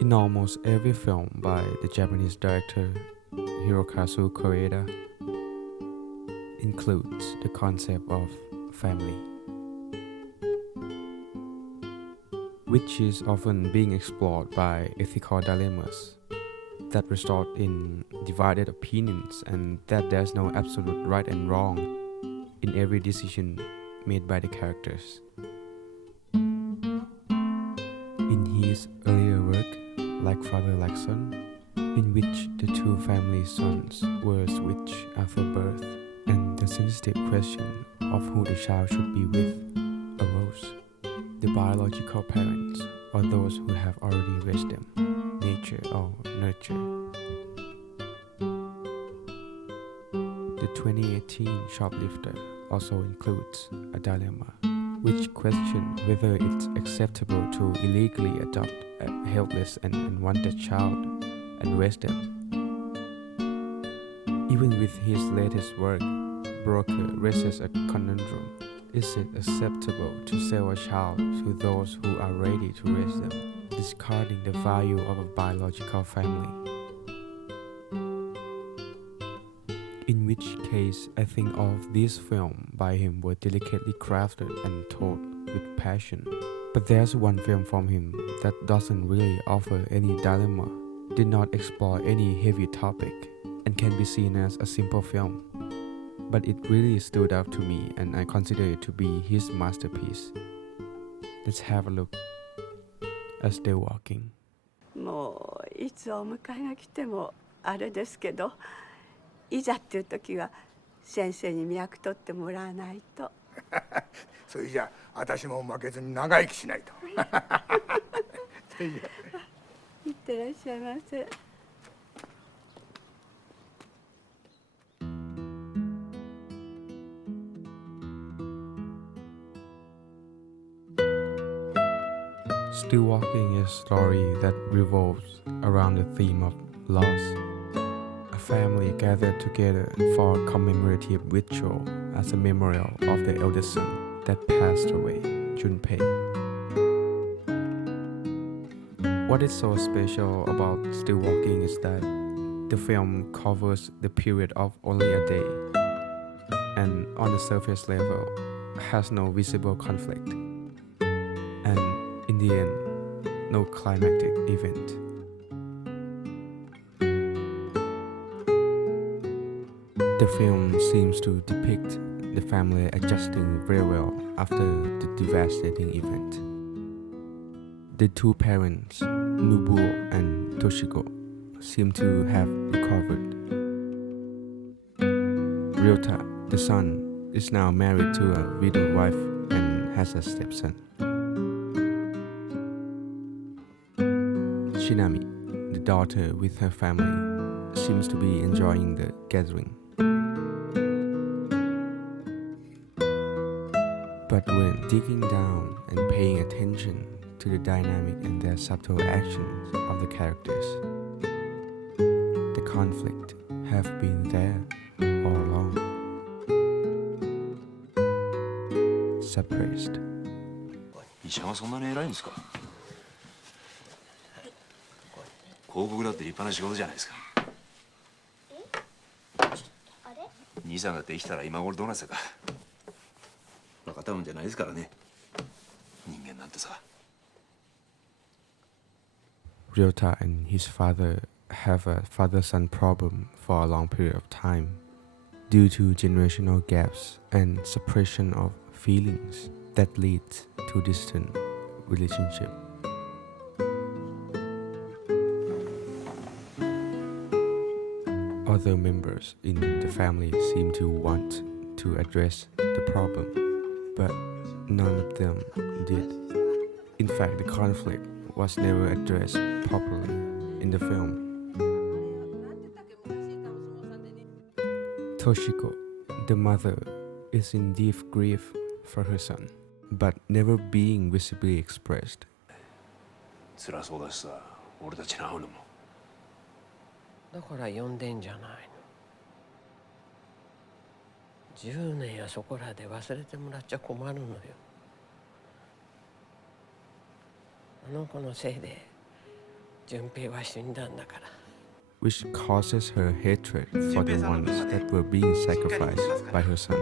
In almost every film by the Japanese director Hirokasu Koreeda includes the concept of family, which is often being explored by ethical dilemmas that result in divided opinions and that there's no absolute right and wrong in every decision made by the characters. In his earlier work, Like Father Like Son, in which the two family sons were switched after birth and the sensitive question of who the child should be with arose, the biological parents or those who have already raised them, nature or nurture. The 2018 Shoplifter also includes a dilemma which questions whether it's acceptable to illegally adopt a helpless and unwanted child and raise them. Even with his latest work, Broker raises a conundrum. Is it acceptable to sell a child to those who are ready to raise them, discarding the value of a biological family? In which case, I think all of these films by him were delicately crafted and told with passion. But there's one film from him that doesn't really offer any dilemma, did not explore any heavy topic, and can be seen as a simple film. But it really stood out to me and I consider it to be his masterpiece. Let's have a look at Still Walking. もういつお迎えが来てもあれですけど、いざっていう時は先生に脈取ってもらわないと。それじゃ私も負けずに長生きしないと。いってらっしゃいませ。Still Walking is a story that revolves around the theme of loss. A family gathered together for a commemorative ritual as a memorial of their eldest son that passed away, Junpei. What is so special about Still Walking is that the film covers the period of only a day and on the surface level has no visible conflict. And in the end, no climactic event. The film seems to depict the family adjusting very well after the devastating event. The two parents, Nobuo and Toshiko, seem to have recovered. Ryota, the son, is now married to a widowed wife and has a stepson. Shinami, the daughter with her family, seems to be enjoying the gathering. But when digging down and paying attention to the dynamic and their subtle actions of the characters, the conflict have been there all along, suppressed. 医者がそんなに偉いんですか。広告だって立派な仕事じゃないですか。あれ？兄さんができたら今頃どうなってたか。分かったもんじゃないですからね。人間なんてさ。Ryota and his father have a father-son problem for a long period of time due to generational gaps and suppression of feelings that leads to distant relationship. Other members in the family seem to want to address the problem, but none of them did. In fact, the conflict was never addressed properly in the film. Toshiko, the mother, is in deep grief for her son, but never being visibly expressed. 辛そうだしさ、俺たちに会うのも。だから呼んでんじゃないの。10年やそこらで忘れてもらっちゃ困るのよ。あの子のせいで純平は死んだんだから。 which causes her hatred for the ones that were being sacrificed by her son.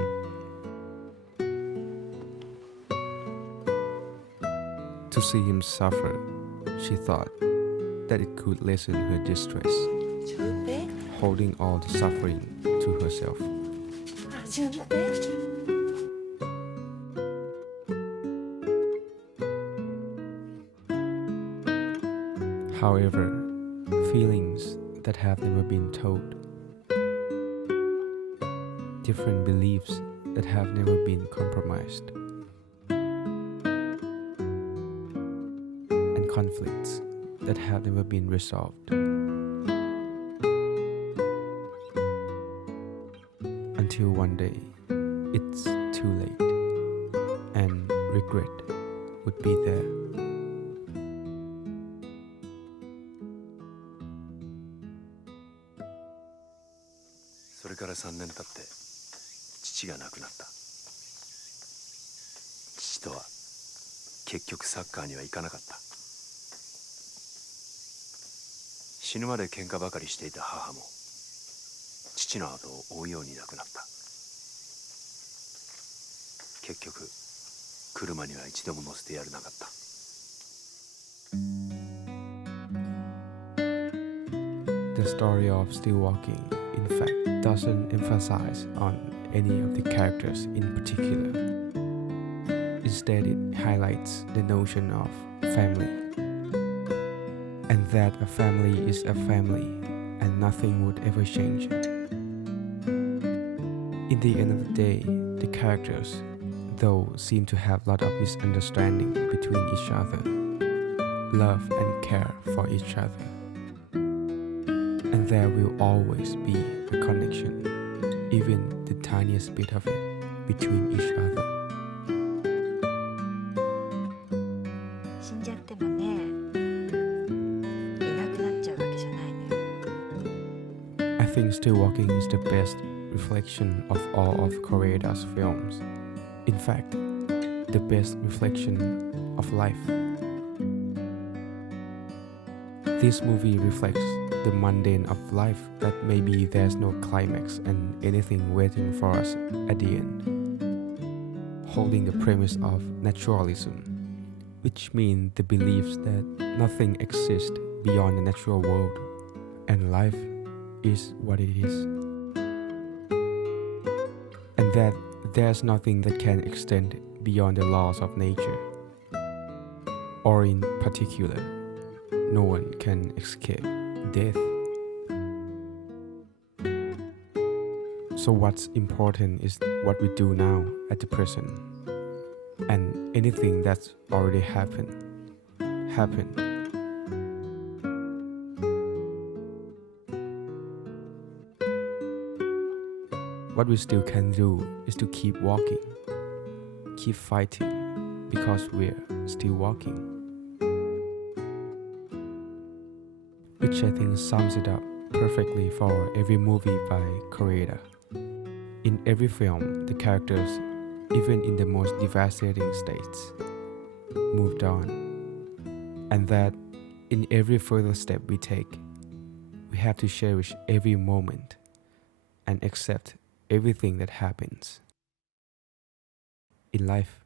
To see him suffer, she thought that it could lessen her distress, 純平 holding all the suffering to herself. 純平 However, feelings that have never been told, different beliefs that have never been compromised, and conflicts that have never been resolved. Until one day, it's too late, and regret would be there. それから3年経って父が亡くなった。父とは結局サッカーには行かなかった。死ぬまで喧嘩ばかりしていた母も父の後を追うように亡くなった。結局車には一度も乗せてやれなかった。 The story of Still Walking, in fact, doesn't emphasize on any of the characters in particular. Instead, it highlights the notion of family, and that a family is a family, and nothing would ever change. In the end of the day, the characters, though, seem to have a lot of misunderstanding between each other, love and care for each other. And there will always be a connection, even the tiniest bit of it, between each other. 死んじゃってもねいなくなっちゃうわけじゃないのよ。 I think Still Walking is the best reflection of all of Koreeda's films. In fact, the best reflection of life. This movie reflects the mundane of life, that maybe there's no climax and anything waiting for us at the end. Holding the premise of naturalism, which means the beliefs that nothing exists beyond the natural world, and life is what it is. And that there's nothing that can extend beyond the laws of nature. Or in particular, no one can escape death. So what's important is what we do now at the present. And anything that's already happened. What we still can do is to keep walking, keep fighting, because we're still walking. Which I think sums it up perfectly for every movie by Koreeda. In every film, the characters, even in the most devastating states, moved on. And that in every further step we take, we have to cherish every moment and accept everything that happens in life.